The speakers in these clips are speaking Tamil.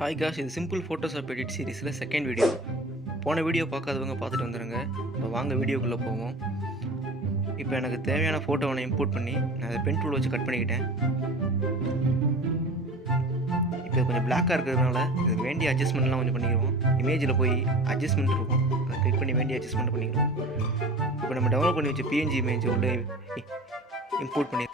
ஹாய் காஷ், இது சிம்பிள் ஃபோட்டோஷாப் எடிட் சீரிஸில் செகண்ட் வீடியோ. போன வீடியோ பார்க்காதவங்க பார்த்துட்டு வந்துடுங்க. இப்போ வாங்க வீடியோக்குள்ளே போவோம். இப்போ எனக்கு தேவையான ஃபோட்டோவை இம்போர்ட் பண்ணி நான் அதை பென் டூல் வச்சு கட் பண்ணிக்கிட்டேன். இப்போ கொஞ்சம் பிளாக்காக இருக்கிறதுனால இதுக்கு வேண்டிய அட்ஜஸ்ட்மெண்ட்லாம் கொஞ்சம் பண்ணிக்கிறோம். இமேஜில் போய் அட்ஜஸ்ட்மெண்ட் இருக்கும், அதை கிளிக் பண்ணி வேண்டிய அட்ஜஸ்ட்மெண்ட் பண்ணிக்கிறோம். இப்போ நம்ம டெவலப் பண்ணி வச்ச பிஎன்ஜி இமேஜ் உள்ளே இம்போர்ட் பண்ணி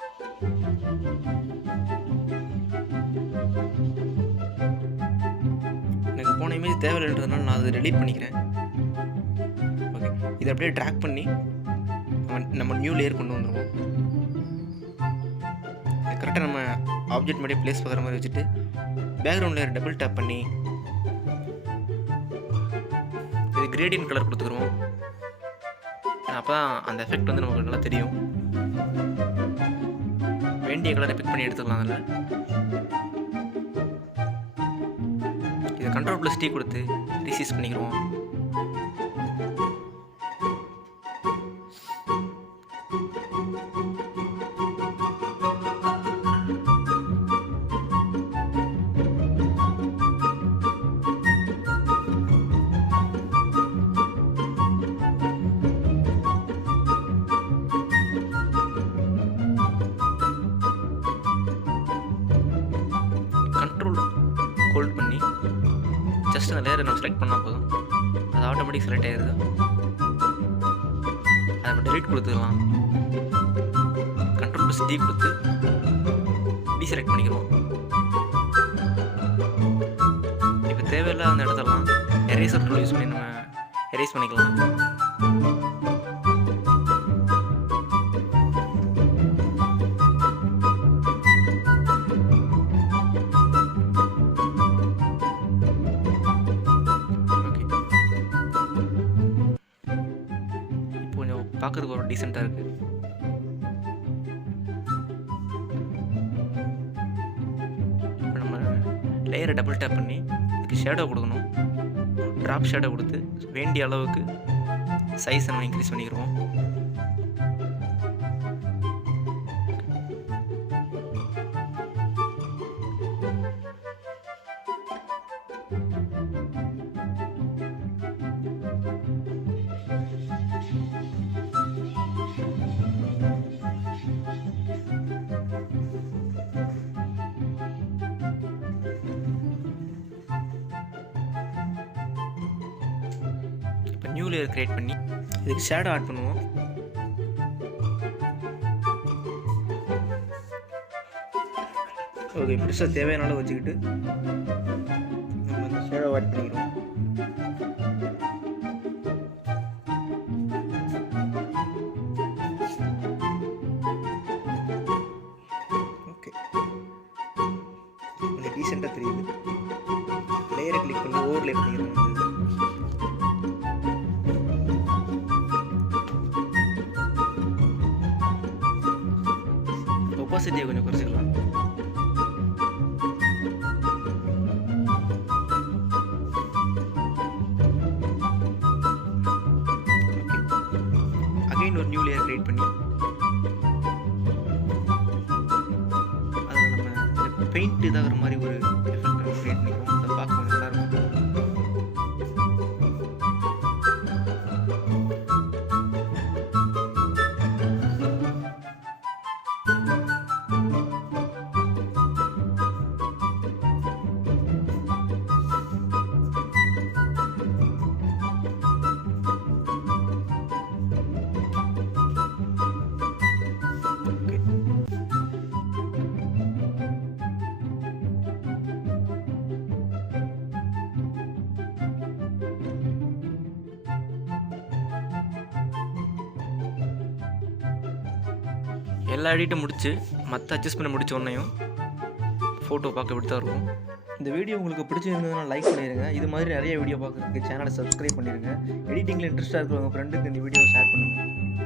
எனக்கு போன இமேஜ் தேவையில்லைன்றதுனால நான் அதை டெலீட் பண்ணிக்கிறேன். ஓகே, இதை அப்படியே ட்ராக் பண்ணி நம்ம நியூ லேயர் கொண்டு வந்துடுவோம். கரெக்டாக நம்ம ஆப்ஜெக்ட் மாதிரியே ப்ளேஸ் பார்க்குற மாதிரி வச்சுட்டு பேக்ரவுண்ட் லேயர் டபுள் டேப் பண்ணி இது கிரேடியன்ட் கலர் கொடுத்துக்குருவோம். அப்போ தான் அந்த எஃபெக்ட் வந்து நமக்கு நல்லா தெரியும். வேண்டிய கலரை பிக் பண்ணி எடுத்துக்கலாம். அதில் இதை Ctrl+T கொடுத்து ரீசைஸ் பண்ணிக்கிறோம். கண்ட்ரோல் ஹோல்ட் பண்ணி ஜஸ்ட் அந்த லேயரை நம்ம செலக்ட் பண்ணால் போதும், அது ஆட்டோமேட்டிக் செலக்ட் ஆகிடுது. அதை நம்ம டெலீட் கொடுத்துக்கலாம். Ctrl+D கொடுத்து டீசெலக்ட் பண்ணிக்கிறோம். இப்போ தேவையில்லை அந்த இடத்தெல்லாம் எரேசர் டூல் யூஸ் பண்ணி நம்ம எரேஸ் பண்ணிக்கலாம். பார்க்குறதுக்கு ஒரு டீசெண்டாக இருக்குது. இப்போ நம்ம லேயரை டபுள் டேப் பண்ணி இதுக்கு ஷேடோ கொடுக்கணும். ட்ராப் ஷேடோ கொடுத்து வேண்டிய அளவுக்கு சைஸ் நம்ம இன்க்ரீஸ் பண்ணிக்கிறோம். நியூ லேயர் கிரியேட் பண்ணி இதுக்கு ஷேடோ ஆட் பண்ணுவோம். ஓகே, பெருசாக தேவையான அளவு வச்சுக்கிட்டு நம்ம இந்த ஷேடோ ஆட் பண்ணிக்கிறோம். ஓகே, கொஞ்சம் டீசெண்டாக தெரியுது. லேயரை கிளிக் பண்ணி ஓவர்லே பண்ணிக்கிறோம். ஒப்பாசிட்டியை கொஞ்சம் குறைச்சிக்கலாம். அகைன் ஒரு நியூ லேயர் கிரியேட் பண்ணி அதில் நம்ம பெயிண்ட் இதாகிற மாதிரி ஒரு எஃபெக்ட் கிரியேட் பண்ணிக்கிறோம். அதை பார்க்க கொஞ்சம் நல்லா இருக்கும். எல்லா எடிட்டும் முடிச்சு மற்ற அட்ஜஸ்ட்மெண்ட் முடிச்ச உடனேயும் ஃபோட்டோ பார்க்க இப்படி தான் இருக்கும். இந்த வீடியோ உங்களுக்கு பிடிச்சிருந்ததுன்னா லைக் பண்ணிடுங்க. இது மாதிரி நிறைய வீடியோ பார்க்குறதுக்கு சேனலை சப்ஸ்கிரைப் பண்ணிடுங்க. எடிட்டிங்கில் இன்ட்ரெஸ்ட்டாக இருக்கிறவங்க ஃப்ரெண்டுக்கு இந்த வீடியோவை ஷேர் பண்ணுங்கள்.